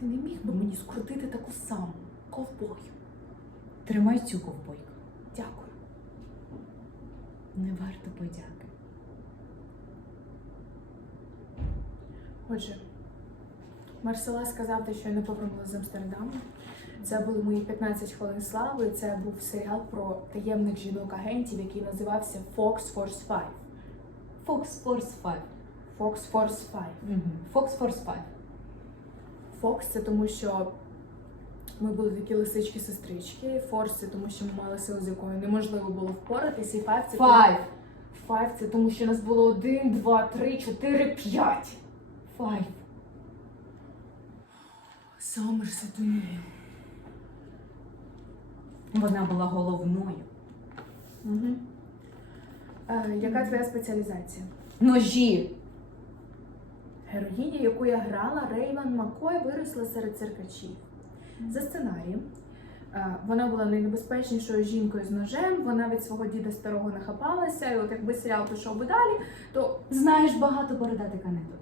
би мені скрутити таку саму ковбою. Тримай цю ковбойку. Дякую. Не варто подяки. Отже, Марсела сказав, те, що я не повернулася з Амстердаму. Це були мої 15 хвилин слави. Це був серіал про таємних жінок-агентів, який називався Fox Force 5. Fox Force 5. Fox Force 5. Угу. Fox Force 5. Fox це тому, що ми були такі лисички-сестрички. Force це тому, що ми мали силу, з якою неможливо було впоратися. І Five це тому- Five. Five це тому, що нас було один, два, три, чотири, п'ять. Five. Сомерсет O'Нейл. Вона була головною. Угу. Е, яка твоя спеціалізація? Ножі. Героїня, яку я грала, Рейван Маккой, виросла серед циркачів. За сценарієм, е, вона була найнебезпечнішою жінкою з ножем, вона від свого діда старого нахапалася, і от якби серіал пішов би далі, то Знаєш багато передатих анекдотів.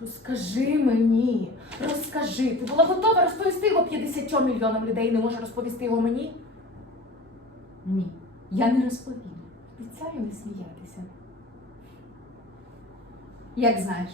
розкажи мені, розкажи. Ти була готова розповісти його 50 мільйонам людей, не може розповісти його мені? Ні. Я не розповім. Обіцяю не сміятися. Як знаєш.